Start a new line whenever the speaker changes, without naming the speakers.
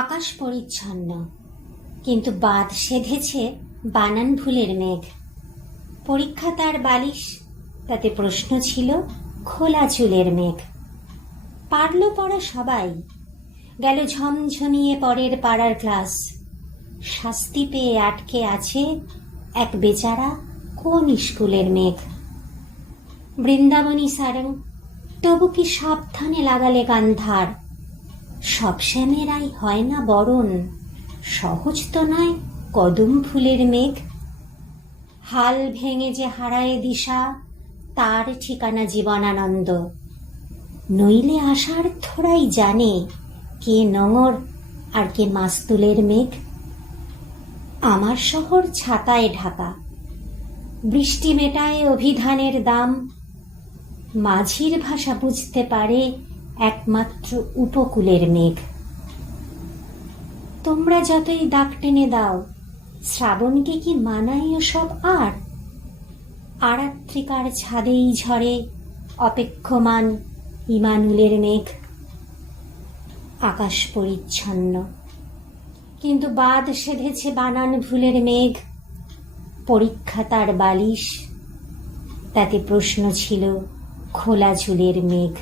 আকাশ পরিচ্ছন্ন, কিন্তু বাদ সেধেছে বানান ভুলের মেঘ। পরীক্ষা তার বালিশ, তাতে প্রশ্ন ছিল খোলা চুলের মেঘ। পারল পড়া সবাই, গেল ঝমঝমিয়ে পরের পাড়ার ক্লাস। শাস্তি পেয়ে আটকে আছে এক বেচারা কোন স্কুলের মেঘ। বৃন্দাবনী সারং তবু কি সাবধানে লাগালে গান্ধার? সব শ্যামেরাই হয় না বরণ, সহজ তো নয় কদম ফুলের মেঘ। হাল ভেঙে যে হারায় দিশা, তার ঠিকানা জীবনানন্দ। নইলে আসার থোড়াই জানে কে নঙর আর কে মাস্তুলের মেঘ। আমার শহর ছাতায় ঢাকা, বৃষ্টি মেটায় অভিধানের দাম। মাঝির ভাষা বুঝতে পারে একমাত্র উপকূলের মেঘ। তোমরা যতই দাগ টেনে দাও, শ্রাবণকে কি মানাই সব আর? আরাত্রিকার ছাদেই ঝরে অপেক্ষমান ইমানুলের মেঘ। আকাশ পরিচ্ছন্ন, কিন্তু বাদ সেধেছে বানান ভুলের মেঘ। পরীক্ষা তার বালিশ, তাতে প্রশ্ন ছিল খোলা ঝুলের মেঘ।